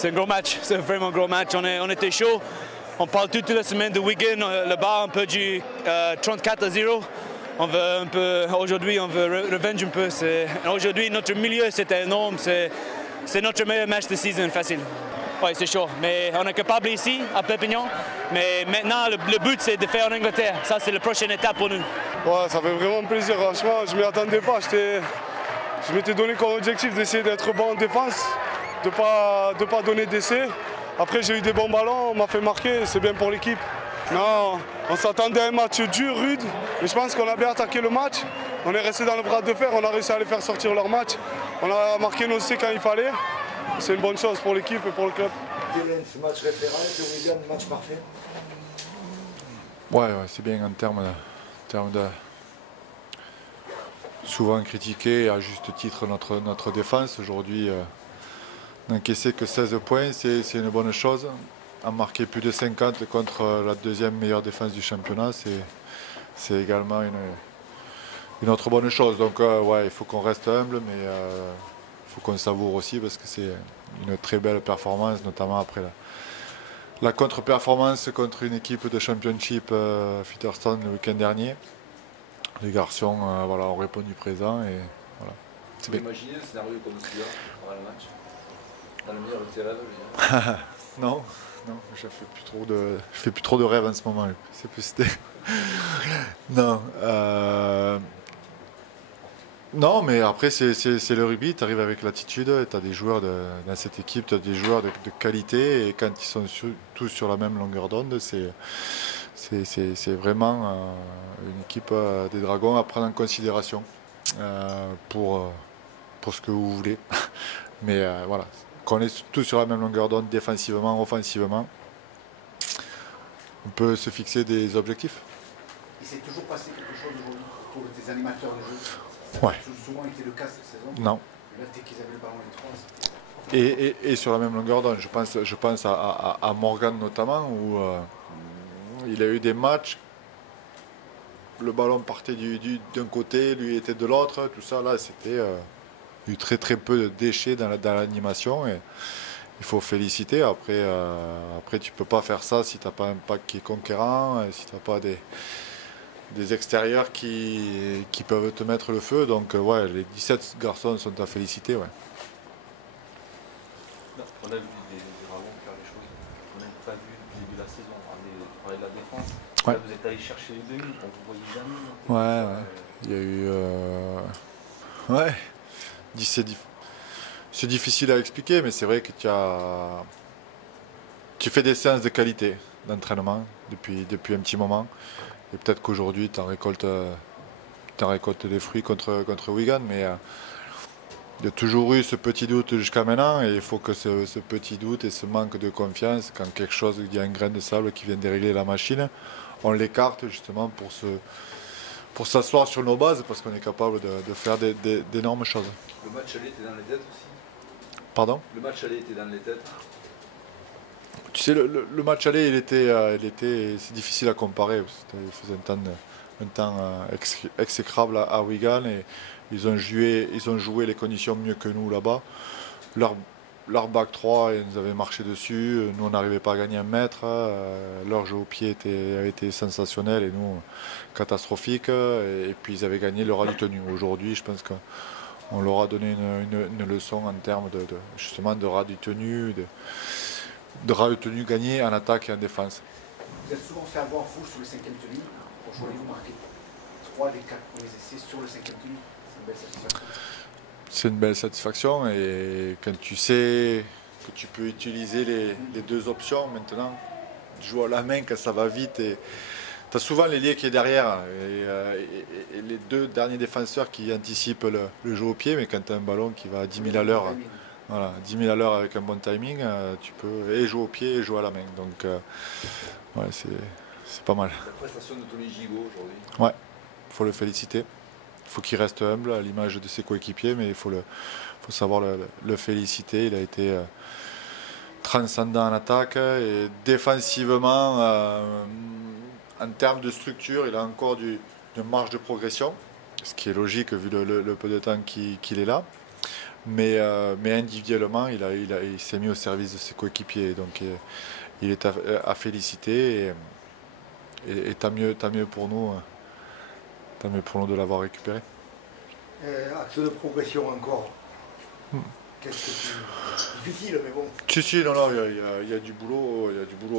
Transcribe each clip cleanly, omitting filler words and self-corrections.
c'est un gros match, c'est vraiment un gros match. On était chaud. On parle toute la semaine de Wigan. Là-bas, on peut du 34-0. On veut un peu, aujourd'hui, on veut revenge un peu. Aujourd'hui, notre milieu, c'était énorme. C'est notre meilleur match de saison, facile. Oui, c'est chaud. Mais on est capable ici, à Perpignan. Mais maintenant, le but, c'est de faire en Angleterre. Ça, c'est la prochaine étape pour nous. Ouais, ça fait vraiment plaisir. Franchement, je ne m'y attendais pas. Je m'étais donné comme objectif d'essayer d'être bon en défense, de pas donner d'essai. Après, j'ai eu des bons ballons, on m'a fait marquer, c'est bien pour l'équipe. Non, on s'attendait à un match dur, rude, mais je pense qu'on a bien attaqué le match. On est resté dans le bras de fer, on a réussi à les faire sortir leur match. On a marqué nos essais quand il fallait. C'est une bonne chose pour l'équipe et pour le club. Quel est ce match référent de Wigan, match parfait? Ouais, c'est bien en termes de souvent critiqué à juste titre notre défense. Aujourd'hui, n'encaisser que 16 points, c'est une bonne chose. En marquer plus de 50 contre la deuxième meilleure défense du championnat, c'est également une autre bonne chose. Donc ouais, il faut qu'on reste humble, mais il faut qu'on savoure aussi parce que c'est une très belle performance, notamment après la contre-performance contre une équipe de championship Featherstone le week-end dernier. Les garçons voilà, ont répondu présent et voilà. Tu peux imaginer un scénario comme celui-là pendant le match? Dans le meilleur de tes rêves, je veux dire. Non, je fais plus trop de rêves en ce moment. C'est plus non. Non, mais après c'est le rugby, tu arrives avec l'attitude, tu as des joueurs dans cette équipe, tu as des joueurs de qualité et quand ils sont tous sur la même longueur d'onde, c'est vraiment une équipe des Dragons à prendre en considération pour ce que vous voulez. Mais voilà, qu'on est tous sur la même longueur d'onde, défensivement, offensivement, on peut se fixer des objectifs. Il s'est toujours passé quelque chose aujourd'hui pour tes animateurs de jeu? Ouais. Ça a souvent été le cas cette saison. Non. Là, dès qu'ils avaient le ballon, les trois. Et sur la même longueur d'onde, je pense à Morgan notamment, où il a eu des matchs, le ballon partait d'un côté, lui était de l'autre, tout ça, là, c'était eu très peu de déchets dans l'animation. Et il faut féliciter. Après tu peux pas faire ça si tu n'as pas un pack qui est conquérant, si tu n'as pas des extérieurs qui peuvent te mettre le feu. Donc ouais, les 17 garçons sont à féliciter. Ouais. On a vu des Dragons faire des choses qu'on n'a pas vu depuis le début de la saison. On parlait de la défense. Ouais. Là, vous êtes allé chercher les demi, on vous voyait jamais. Ouais. Il y a eu... Ouais. C'est difficile à expliquer, mais c'est vrai que tu fais des séances de qualité d'entraînement depuis un petit moment. Et peut-être qu'aujourd'hui, tu en récoltes des fruits contre Wigan, mais il y a toujours eu ce petit doute jusqu'à maintenant, et il faut que ce petit doute et ce manque de confiance, quand quelque chose, il y a un grain de sable qui vient dérégler la machine, on l'écarte justement pour s'asseoir sur nos bases, parce qu'on est capable de faire d'énormes choses. Le match aller était dans les têtes aussi? Pardon? Le match aller était dans les têtes? Tu sais, le match aller, c'est difficile à comparer. Il faisait un temps exécrable à Wigan et ils ont joué les conditions mieux que nous là-bas. Leur back 3, ils nous avaient marché dessus. Nous, on n'arrivait pas à gagner un mètre. Leur jeu au pied a été sensationnel et nous, catastrophique. Et puis, ils avaient gagné le rallye tenu. Aujourd'hui, je pense qu'on leur a donné une leçon en termes justement de rallye tenu, de rallye gagné en attaque et en défense. Vous êtes souvent fait avoir vous sur le 5e tenue. Aujourd'hui, vous marquez 3 des 4 premiers essais sur le 5e tenue. C'est une belle satisfaction. C'est une belle satisfaction et quand tu sais que tu peux utiliser les deux options maintenant, jouer à la main quand ça va vite et tu as souvent l'ailier qui est derrière et les deux derniers défenseurs qui anticipent le jeu au pied, mais quand tu as un ballon qui va à 10 000 à l'heure, voilà, 10 000 à l'heure avec un bon timing, tu peux et jouer au pied et jouer à la main. Donc ouais, c'est pas mal. La prestation de Tony Gigot aujourd'hui? Ouais, il faut le féliciter. Il faut qu'il reste humble à l'image de ses coéquipiers, mais il faut savoir le féliciter. Il a été transcendant en attaque et défensivement, en termes de structure, il a encore une marge de progression, ce qui est logique vu le peu de temps qu'il est là. mais individuellement, il s'est mis au service de ses coéquipiers. Donc il est à féliciter et tant mieux pour nous. Tant mieux pour nous de l'avoir récupéré. Axe de progression encore. Qu'est-ce que tu... Difficile, mais bon. Si, non, il y a du boulot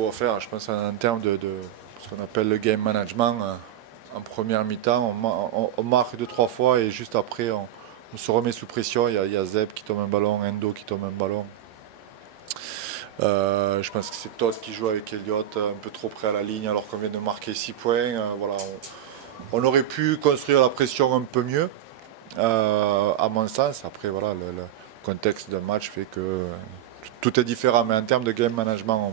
à faire. Je pense en termes de ce qu'on appelle le game management. En première mi-temps, on marque 2-3 fois et juste après, on se remet sous pression. Il y a Zeb qui tombe un ballon, Endo qui tombe un ballon. Je pense que c'est Todd qui joue avec Elliott un peu trop près à la ligne alors qu'on vient de marquer 6 points. Voilà, on aurait pu construire la pression un peu mieux, à mon sens. Après, voilà, le contexte d'un match fait que tout est différent. Mais en termes de game management,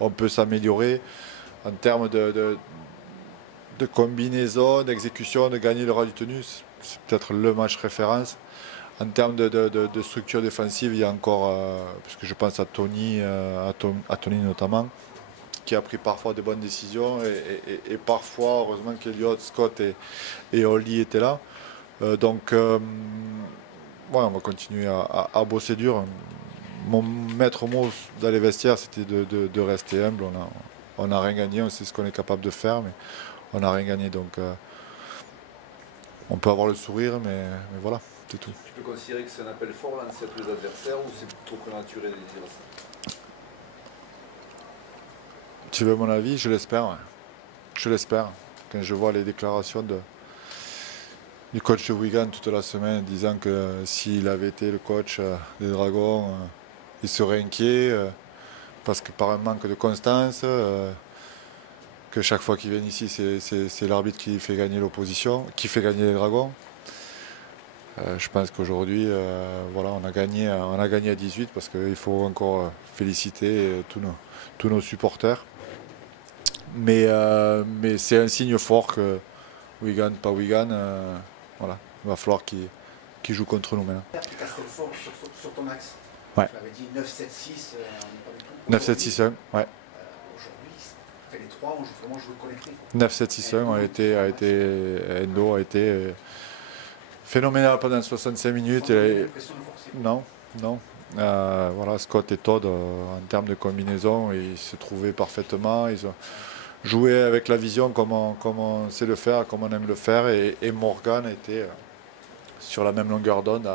on peut s'améliorer. En termes de combinaison, d'exécution, de gagner le du tenue, c'est peut-être le match référence. En termes de structure défensive, il y a encore, parce que je pense à Tony, à Tony notamment, qui a pris parfois de bonnes décisions et parfois, heureusement qu'Eliott, Scott et Holly étaient là. Donc, on va continuer à bosser dur. Mon maître mot dans les vestiaires, c'était de rester humble. On n'a rien gagné, on sait ce qu'on est capable de faire, mais on n'a rien gagné. Donc, on peut avoir le sourire, mais voilà, c'est tout. Tu peux considérer que c'est un appel fort lancé à tous les adversaires ou c'est trop prématuré de dire ça? Tu veux mon avis? Je l'espère. Ouais. Je l'espère. Quand je vois les déclarations du coach de Wigan toute la semaine disant que s'il avait été le coach des Dragons, il serait inquiet parce que par un manque de constance, que chaque fois qu'ils viennent ici, c'est l'arbitre qui fait gagner l'opposition, qui fait gagner les Dragons. Je pense qu'aujourd'hui, voilà, on a gagné à 18 parce qu'il faut encore féliciter tous nos supporters. Mais c'est un signe fort que Wigan, pas Wigan, voilà, il va falloir qu'ils jouent contre nous maintenant. Castelfort sur ton axe. Ouais. Tu avais dit 9-7-6, on n'est pas du tout. 9-7-6-1, ouais. Aujourd'hui, fait les trois, on joue vraiment joué connecté. 9-7-6-1 Endo a été phénoménal pendant 65 minutes. Non. Voilà, Scott et Todd, en termes de combinaison, ils se trouvaient parfaitement. Ils ont joué avec la vision comme on sait le faire, comme on aime le faire. Et Morgan était sur la même longueur d'onde,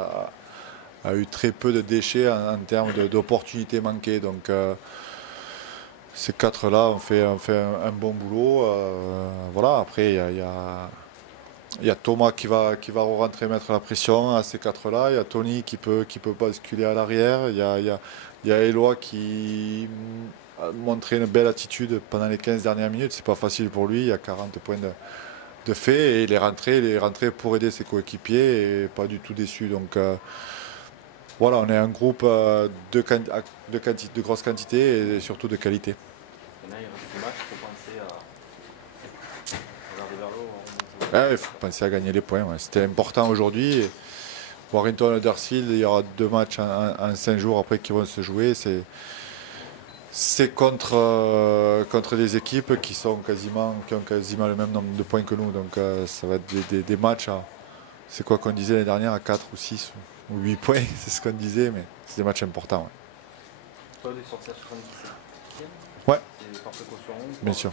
a eu très peu de déchets en termes d'opportunités manquées. Donc ces quatre-là ont fait un bon boulot. Voilà, après, il y a Thomas qui va rentrer mettre la pression à ces quatre-là. Il y a Tony qui peut basculer à l'arrière. Il y a Eloi qui a montré une belle attitude pendant les 15 dernières minutes. C'est pas facile pour lui. Il y a 40 points de fait. Et il est rentré pour aider ses coéquipiers et pas du tout déçu. Donc voilà, on est un groupe de grosse quantité et surtout de qualité. Et là, il reste des matchs pour penser à regarder vers le haut. Il faut penser à gagner les points. Ouais. C'était important aujourd'hui. Warrington et Huddersfield, il y aura 2 matchs en 5 jours après qui vont se jouer. C'est contre des équipes qui ont quasiment le même nombre de points que nous. Donc ça va être des matchs c'est quoi qu'on disait l'année dernière, à 4 ou 6 ou 8 points, c'est ce qu'on disait, mais c'est des matchs importants. Ouais. Toi, de sortir à 77e, ouais. C'est par précaution. Bien sûr.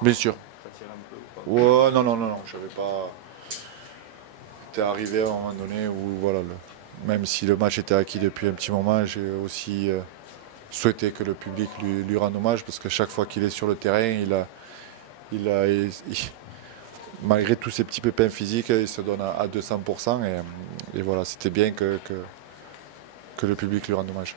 Bien sûr. Ça tire un peu ou pas? Ouais, non, je savais pas. C'était arrivé à un moment donné où, voilà, même si le match était acquis depuis un petit moment, j'ai aussi souhaité que le public lui rende hommage, parce que chaque fois qu'il est sur le terrain, malgré tous ces petits pépins physiques, il se donne à 200%. Et voilà, c'était bien que le public lui rende hommage.